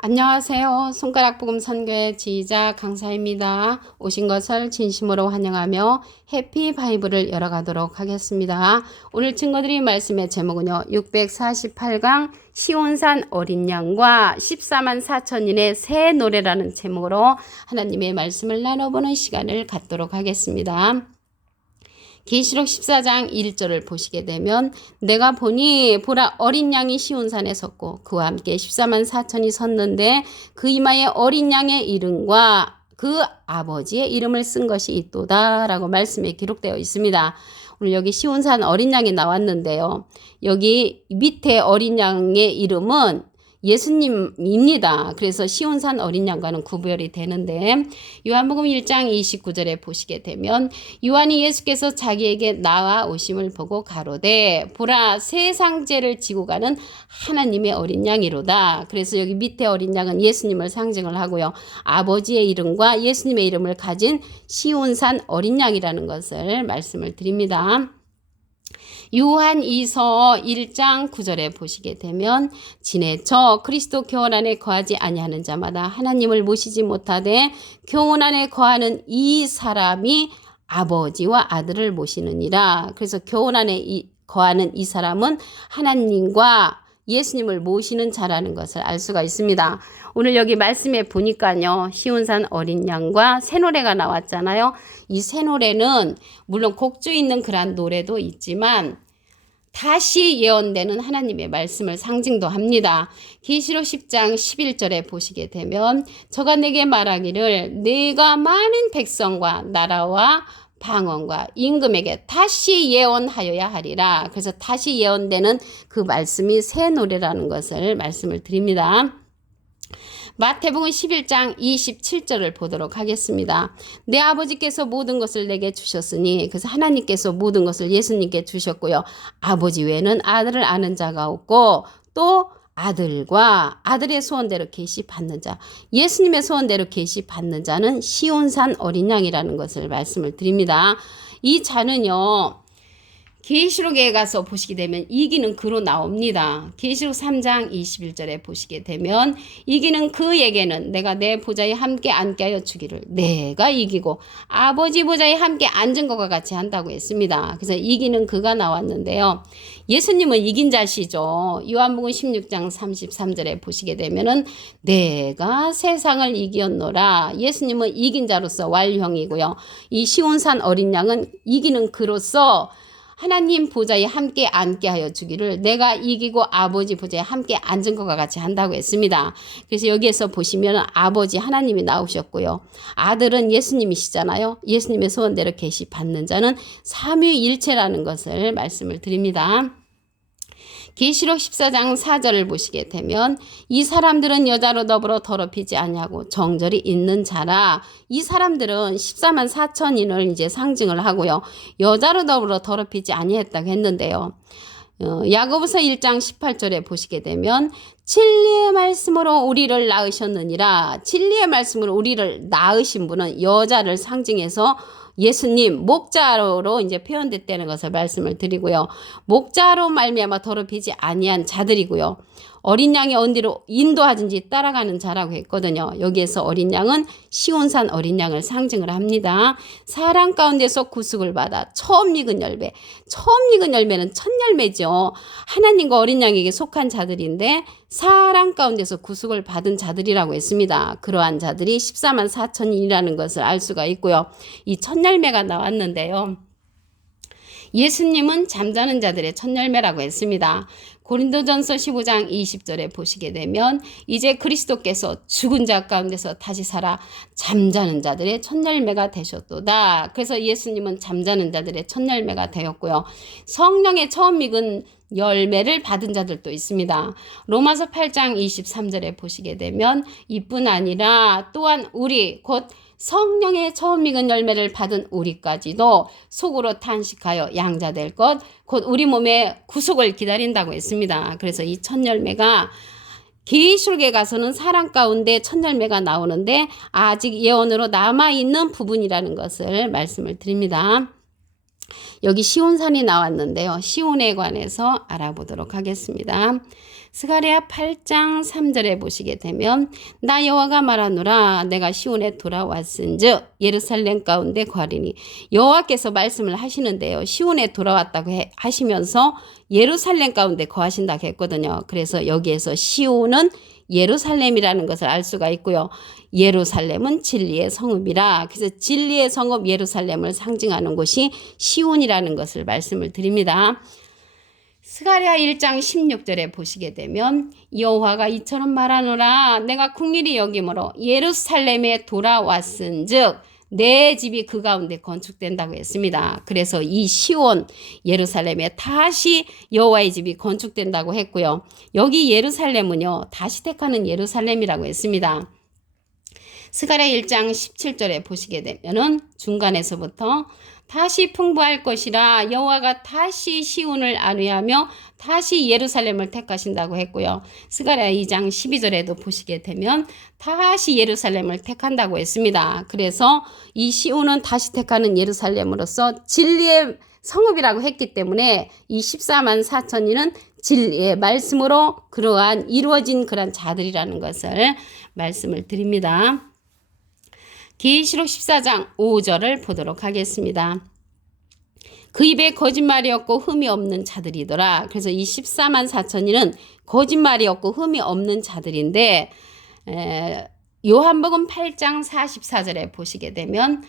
안녕하세요. 손가락복음 선교회 지휘자 강사입니다. 오신 것을 진심으로 환영하며 해피 바이블을 열어가도록 하겠습니다. 오늘 증거드린 말씀의 제목은요. 648강 시온산 어린 양과 14만 4천인의 새 노래라는 제목으로 하나님의 말씀을 나눠보는 시간을 갖도록 하겠습니다. 계시록 14장 1절을 보시게 되면 내가 보니 보라 어린 양이 시온산에 섰고 그와 함께 14만 4천이 섰는데 그 이마에 어린 양의 이름과 그 아버지의 이름을 쓴 것이 있도다 라고 말씀에 기록되어 있습니다. 오늘 여기 시온산 어린 양이 나왔는데요. 여기 밑에 어린 양의 이름은 예수님입니다. 그래서 시온산 어린 양과는 구별이 되는데 요한복음 1장 29절에 보시게 되면 요한이 예수께서 자기에게 나와 오심을 보고 가로되 보라 세상 죄를 지고 가는 하나님의 어린 양이로다. 그래서 여기 밑에 어린 양은 예수님을 상징을 하고요. 아버지의 이름과 예수님의 이름을 가진 시온산 어린 양이라는 것을 말씀을 드립니다. 요한 2서 1장 9절에 보시게 되면 지내쳐 그리스도 교훈 안에 거하지 아니하는 자마다 하나님을 모시지 못하되 교훈 안에 거하는 이 사람이 아버지와 아들을 모시느니라. 그래서 교훈 안에 거하는 이 사람은 하나님과 예수님을 모시는 자라는 것을 알 수가 있습니다. 오늘 여기 말씀에 보니까요. 시온산 어린 양과 새 노래가 나왔잖아요. 이 새 노래는 물론 곡조 있는 그런 노래도 있지만 다시 예언되는 하나님의 말씀을 상징도 합니다. 계시록 10장 11절에 보시게 되면 저가 내게 말하기를 내가 많은 백성과 나라와 방언과 임금에게 다시 예언하여야 하리라. 그래서 다시 예언되는 그 말씀이 새 노래라는 것을 말씀을 드립니다. 마태복음 11장 27절을 보도록 하겠습니다. 내 아버지께서 모든 것을 내게 주셨으니 그래서 하나님께서 모든 것을 예수님께 주셨고요. 아버지 외에는 아들을 아는 자가 없고 또 아들과 아들의 소원대로 계시 받는 자, 예수님의 소원대로 계시 받는 자는 시온산 어린 양이라는 것을 말씀을 드립니다. 이 자는요. 계시록에 가서 보시게 되면 이기는 그로 나옵니다. 계시록 3장 21절에 보시게 되면 이기는 그에게는 내가 내 보좌에 함께 앉게 하여 주기를 내가 이기고 아버지 보좌에 함께 앉은 것과 같이 한다고 했습니다. 그래서 이기는 그가 나왔는데요. 예수님은 이긴 자시죠. 요한복음 16장 33절에 보시게 되면은 내가 세상을 이겼노라. 예수님은 이긴 자로서 완료형이고요. 이 시온산 어린 양은 이기는 그로서 하나님 보좌에 함께 앉게 하여 주기를 내가 이기고 아버지 보좌에 함께 앉은 것과 같이 한다고 했습니다. 그래서 여기에서 보시면 아버지 하나님이 나오셨고요. 아들은 예수님이시잖아요. 예수님의 소원대로 계시 받는 자는 삼위일체라는 것을 말씀을 드립니다. 계시록 14장 4절을 보시게 되면 이 사람들은 여자로 더불어 더럽히지 아니하고 정절이 있는 자라. 이 사람들은 14만 4천인을 이제 상징을 하고요. 여자로 더불어 더럽히지 아니했다고 했는데요. 야고보서 1장 18절에 보시게 되면 진리의 말씀으로 우리를 낳으셨느니라. 진리의 말씀으로 우리를 낳으신 분은 여자를 상징해서 예수님 목자로 이제 표현됐다는 것을 말씀을 드리고요. 목자로 말미암아 더럽히지 아니한 자들이고요. 어린 양이 어디로 인도하든지 따라가는 자라고 했거든요. 여기에서 어린 양은 시온산 어린 양을 상징을 합니다. 사랑 가운데서 구속을 받아 처음 익은 열매. 처음 익은 열매는 첫 열매죠. 하나님과 어린 양에게 속한 자들인데 사랑 가운데서 구속을 받은 자들이라고 했습니다. 그러한 자들이 14만 4천이라는 것을 알 수가 있고요. 이 첫 열매가 나왔는데요. 예수님은 잠자는 자들의 첫 열매라고 했습니다. 고린도전서 15장 20절에 보시게 되면 이제 그리스도께서 죽은 자 가운데서 다시 살아 잠자는 자들의 첫 열매가 되셨도다. 그래서 예수님은 잠자는 자들의 첫 열매가 되었고요. 성령의 처음 익은 열매를 받은 자들도 있습니다. 로마서 8장 23절에 보시게 되면 이뿐 아니라 또한 우리 곧 성령의 처음 익은 열매를 받은 우리까지도 속으로 탄식하여 양자될 것 곧 우리 몸의 구속을 기다린다고 했습니다. 그래서 이 첫 열매가 계시록에 가서는 사랑 가운데 첫 열매가 나오는데 아직 예언으로 남아있는 부분이라는 것을 말씀을 드립니다. 여기 시온산이 나왔는데요. 시온에 관해서 알아보도록 하겠습니다. 스가랴 8장 3절에 보시게 되면 나 여호와가 말하노라 내가 시온에 돌아왔은즉 예루살렘 가운데 거하리니 여호와께서 말씀을 하시는데요. 시온에 돌아왔다고 하시면서 예루살렘 가운데 거하신다고 했거든요. 그래서 여기에서 시온은 예루살렘이라는 것을 알 수가 있고요. 예루살렘은 진리의 성읍이라 그래서 진리의 성읍 예루살렘을 상징하는 곳이 시온이라는 것을 말씀을 드립니다. 스가랴 1장 16절에 보시게 되면 여호와가 이처럼 말하노라 내가 긍휼히 여김으로 예루살렘에 돌아왔은즉 내 집이 그 가운데 건축된다고 했습니다. 그래서 이 시온 예루살렘에 다시 여호와의 집이 건축된다고 했고요. 여기 예루살렘은요 다시 택하는 예루살렘이라고 했습니다. 스가랴 1장 17절에 보시게 되면은 중간에서부터 다시 풍부할 것이라 여호와가 다시 시온을 안위하며 다시 예루살렘을 택하신다고 했고요. 스가랴 2장 12절에도 보시게 되면 다시 예루살렘을 택한다고 했습니다. 그래서 이 시온은 다시 택하는 예루살렘으로서 진리의 성읍이라고 했기 때문에 이 14만 4천인은 진리의 말씀으로 그러한 이루어진 그런 자들이라는 것을 말씀을 드립니다. 계시록 14장 5절을 보도록 하겠습니다. 그 입에 거짓말이 없고 흠이 없는 자들이더라. 그래서 이 14만 4천인은 거짓말이 없고 흠이 없는 자들인데 요한복음 8장 44절에 보시게 되면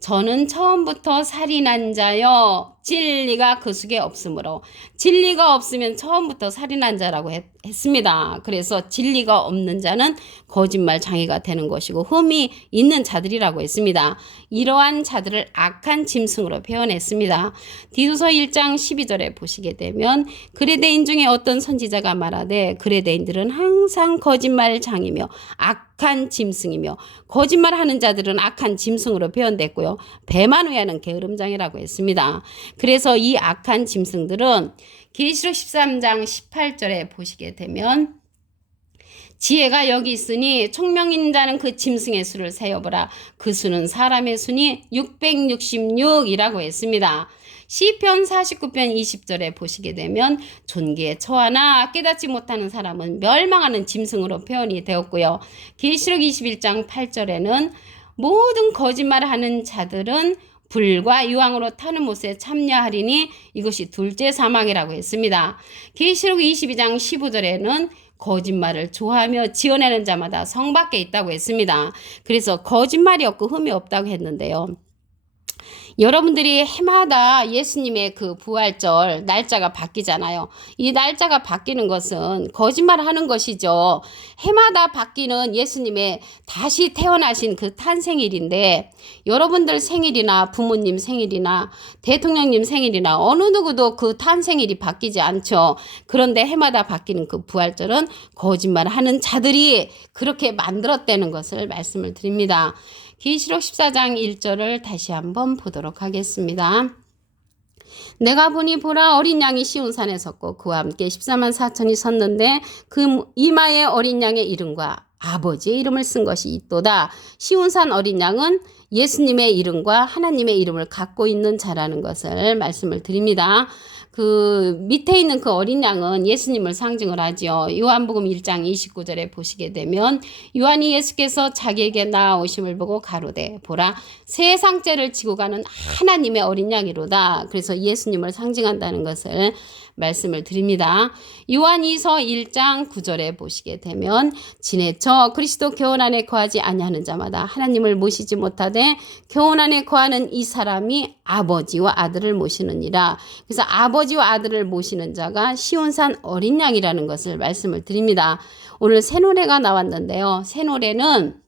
저는 처음부터 살인한 자여 진리가 그 속에 없으므로 진리가 없으면 처음부터 살인한 자라고 했습니다. 그래서 진리가 없는 자는 거짓말 장애가 되는 것이고 흠이 있는 자들이라고 했습니다. 이러한 자들을 악한 짐승으로 표현했습니다. 디도서 1장 12절에 보시게 되면 그레데인 중에 어떤 선지자가 말하되 그레데인들은 항상 거짓말 장이며 악한 짐승이며 거짓말하는 자들은 악한 짐승으로 표현됐고요. 배만우야는 게으름장이라고 했습니다. 그래서 이 악한 짐승들은 계시록 13장 18절에 보시게 되면 지혜가 여기 있으니 총명인 자는 그 짐승의 수를 세어보라. 그 수는 사람의 수니 666이라고 했습니다. 시편 49편 20절에 보시게 되면 존귀에 처하나 깨닫지 못하는 사람은 멸망하는 짐승으로 표현이 되었고요. 계시록 21장 8절에는 모든 거짓말을 하는 자들은 불과 유황으로 타는 못에 참여하리니 이것이 둘째 사망이라고 했습니다. 계시록 22장 15절에는 거짓말을 좋아하며 지어내는 자마다 성 밖에 있다고 했습니다. 그래서 거짓말이 없고 흠이 없다고 했는데요. 여러분들이 해마다 예수님의 그 부활절 날짜가 바뀌잖아요. 이 날짜가 바뀌는 것은 거짓말을 하는 것이죠. 해마다 바뀌는 예수님의 다시 태어나신 그 탄생일인데 여러분들 생일이나 부모님 생일이나 대통령님 생일이나 어느 누구도 그 탄생일이 바뀌지 않죠. 그런데 해마다 바뀌는 그 부활절은 거짓말을 하는 자들이 그렇게 만들었다는 것을 말씀을 드립니다. 계시록 14장 1절을 다시 한번 보도록 하겠습니다. 내가 보니 보라 어린 양이 시온산에 섰고 그와 함께 14만 4천이 섰는데 그 이마에 어린 양의 이름과 아버지의 이름을 쓴 것이 있도다. 시온산 어린 양은 예수님의 이름과 하나님의 이름을 갖고 있는 자라는 것을 말씀을 드립니다. 그 밑에 있는 그 어린 양은 예수님을 상징을 하죠. 요한복음 1장 29절에 보시게 되면 요한이 예수께서 자기에게 나아오심을 보고 가로되 보라 세상 죄를 지고 가는 하나님의 어린 양이로다. 그래서 예수님을 상징한다는 것을 말씀을 드립니다. 요한이서 1장 9절에 보시게 되면 지내쳐 그리스도 교훈 안에 거하지 아니하는 자마다 하나님을 모시지 못하되 교훈 안에 거하는 이 사람이 아버지와 아들을 모시느니라. 그래서 아버지와 아들을 모시는 자가 시온산 어린 양이라는 것을 말씀을 드립니다. 오늘 새 노래가 나왔는데요. 새 노래는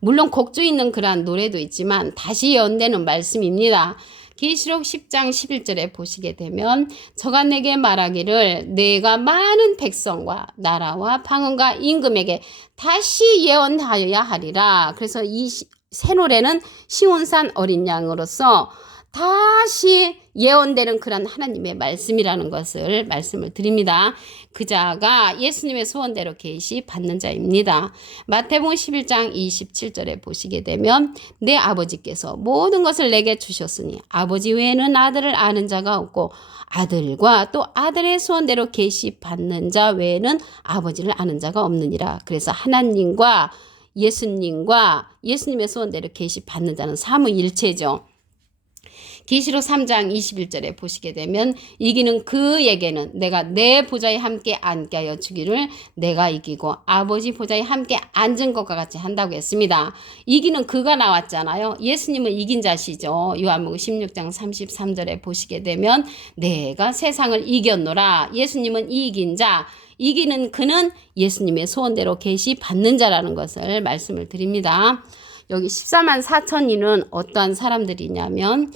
물론 곡조 있는 그러한 노래도 있지만 다시 연대는 말씀입니다. 계시록 10장 11절에 보시게 되면 저가 내게 말하기를 내가 많은 백성과 나라와 방언과 임금에게 다시 예언하여야 하리라. 그래서 이 새 노래는 시온산 어린 양으로서 다시 예언되는 그런 하나님의 말씀이라는 것을 말씀을 드립니다. 그 자가 예수님의 소원대로 계시 받는 자입니다. 마태복음 11장 27절에 보시게 되면 내 아버지께서 모든 것을 내게 주셨으니 아버지 외에는 아들을 아는 자가 없고 아들과 또 아들의 소원대로 계시 받는 자 외에는 아버지를 아는 자가 없느니라. 그래서 하나님과 예수님의 소원대로 계시 받는 자는 삼위일체죠. 계시록 3장 21절에 보시게 되면 이기는 그에게는 내가 내 보좌에 함께 앉게 하여 주기를 내가 이기고 아버지 보좌에 함께 앉은 것과 같이 한다고 했습니다. 이기는 그가 나왔잖아요. 예수님은 이긴 자시죠. 요한복음 16장 33절에 보시게 되면 내가 세상을 이겼노라. 예수님은 이긴 자. 이기는 그는 예수님의 소원대로 계시 받는 자라는 것을 말씀을 드립니다. 여기 14만 4천인은 어떠한 사람들이냐면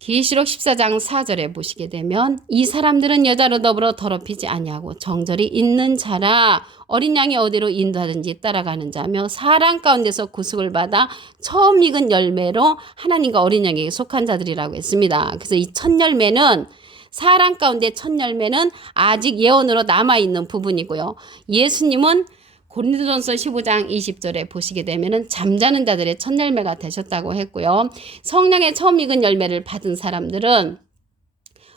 계시록 14장 4절에 보시게 되면 이 사람들은 여자로 더불어 더럽히지 아니하고 정절이 있는 자라 어린 양이 어디로 인도하든지 따라가는 자며 사람 가운데서 구속을 받아 처음 익은 열매로 하나님과 어린 양에게 속한 자들이라고 했습니다. 그래서 이 첫 열매는 사람 가운데 첫 열매는 아직 예언으로 남아있는 부분이고요. 예수님은 고린도전서 15장 20절에 보시게 되면은 잠자는 자들의 첫 열매가 되셨다고 했고요. 성령의 처음 익은 열매를 받은 사람들은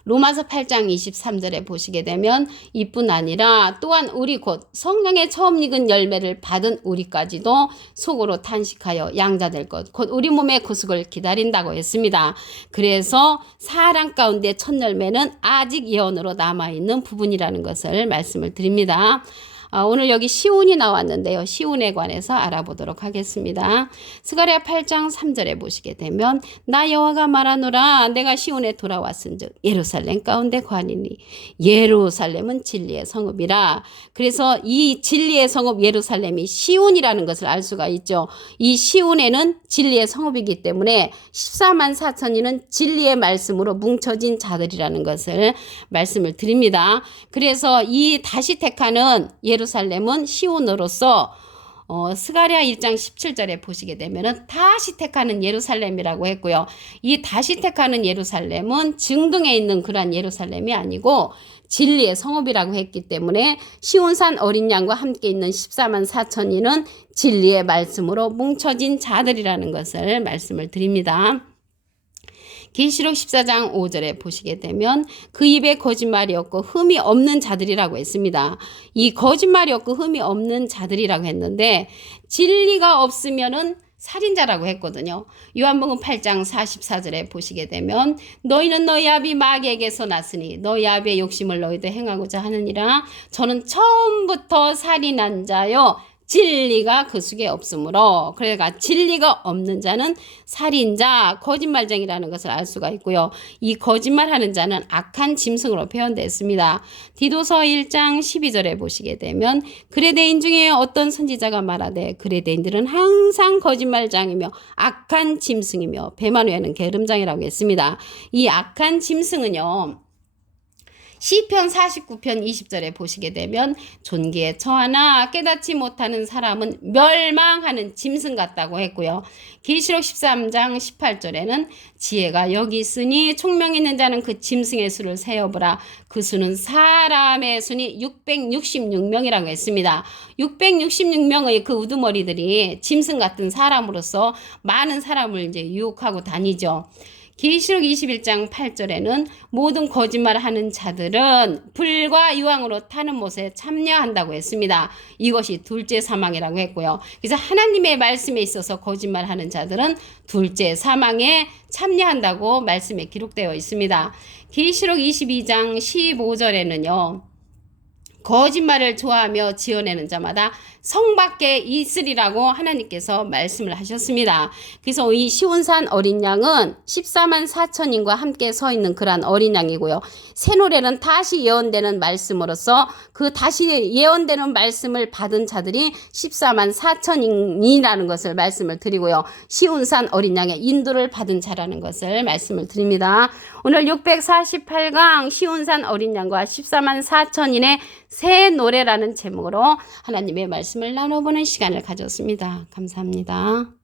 로마서 8장 23절에 보시게 되면 이뿐 아니라 또한 우리 곧 성령의 처음 익은 열매를 받은 우리까지도 속으로 탄식하여 양자될 것 곧 우리 몸의 구속을 기다린다고 했습니다. 그래서 사람 가운데 첫 열매는 아직 예언으로 남아있는 부분이라는 것을 말씀을 드립니다. 오늘 여기 시온이 나왔는데요. 시온에 관해서 알아보도록 하겠습니다. 스가랴 8장 3절에 보시게 되면 나 여호와가 말하노라 내가 시온에 돌아왔은즉 예루살렘 가운데 관이니 예루살렘은 진리의 성읍이라. 그래서 이 진리의 성읍 예루살렘이 시온이라는 것을 알 수가 있죠. 이 시온에는 진리의 성읍이기 때문에 14만 4천이는 진리의 말씀으로 뭉쳐진 자들이라는 것을 말씀을 드립니다. 그래서 이 다시 택하는 예루살렘은 시온으로서 스가랴 1장 17절에 보시게 되면은 다시 택하는 예루살렘이라고 했고요. 이 다시 택하는 예루살렘은 증등에 있는 그러한 예루살렘이 아니고 진리의 성읍이라고 했기 때문에 시온산 어린 양과 함께 있는 14만 4천이는 진리의 말씀으로 뭉쳐진 자들이라는 것을 말씀을 드립니다. 계시록 14장 5절에 보시게 되면 그 입에 거짓말이 없고 흠이 없는 자들이라고 했습니다. 이 거짓말이 없고 흠이 없는 자들이라고 했는데 진리가 없으면은 살인자라고 했거든요. 요한복음 8장 44절에 보시게 되면 너희는 너희 아비 마귀에게서 났으니 너희 아비의 욕심을 너희도 행하고자 하느니라. 저는 처음부터 살인한 자요 진리가 그 속에 없으므로 그러니까 진리가 없는 자는 살인자, 거짓말쟁이라는 것을 알 수가 있고요. 이 거짓말하는 자는 악한 짐승으로 표현됐습니다. 디도서 1장 12절에 보시게 되면 그레데인 중에 어떤 선지자가 말하되 그레데인들은 항상 거짓말장이며 악한 짐승이며 배만 외에는 게으름장이라고 했습니다. 이 악한 짐승은요. 시편 49편 20절에 보시게 되면 존귀에 처하나 깨닫지 못하는 사람은 멸망하는 짐승 같다고 했고요. 계시록 13장 18절에는 지혜가 여기 있으니 총명 있는 자는 그 짐승의 수를 세어보라. 그 수는 사람의 수니 666명이라고 했습니다. 666명의 그 우두머리들이 짐승 같은 사람으로서 많은 사람을 이제 유혹하고 다니죠. 계시록 21장 8절에는 모든 거짓말하는 자들은 불과 유황으로 타는 못에 참여한다고 했습니다. 이것이 둘째 사망이라고 했고요. 그래서 하나님의 말씀에 있어서 거짓말하는 자들은 둘째 사망에 참여한다고 말씀에 기록되어 있습니다. 계시록 22장 15절에는요. 거짓말을 좋아하며 지어내는 자마다 성 밖에 있으리라고 하나님께서 말씀을 하셨습니다. 그래서 이 시온산 어린 양은 14만 4천인과 함께 서 있는 그러한 어린 양이고요. 새 노래는 다시 예언되는 말씀으로서 그 다시 예언되는 말씀을 받은 자들이 14만 4천이라는 것을 말씀을 드리고요. 시온산 어린 양의 인도를 받은 자라는 것을 말씀을 드립니다. 오늘 648강 시온산 어린 양과 14만 4천인의 새 노래라는 제목으로 하나님의 말씀을 나눠보는 시간을 가졌습니다. 감사합니다.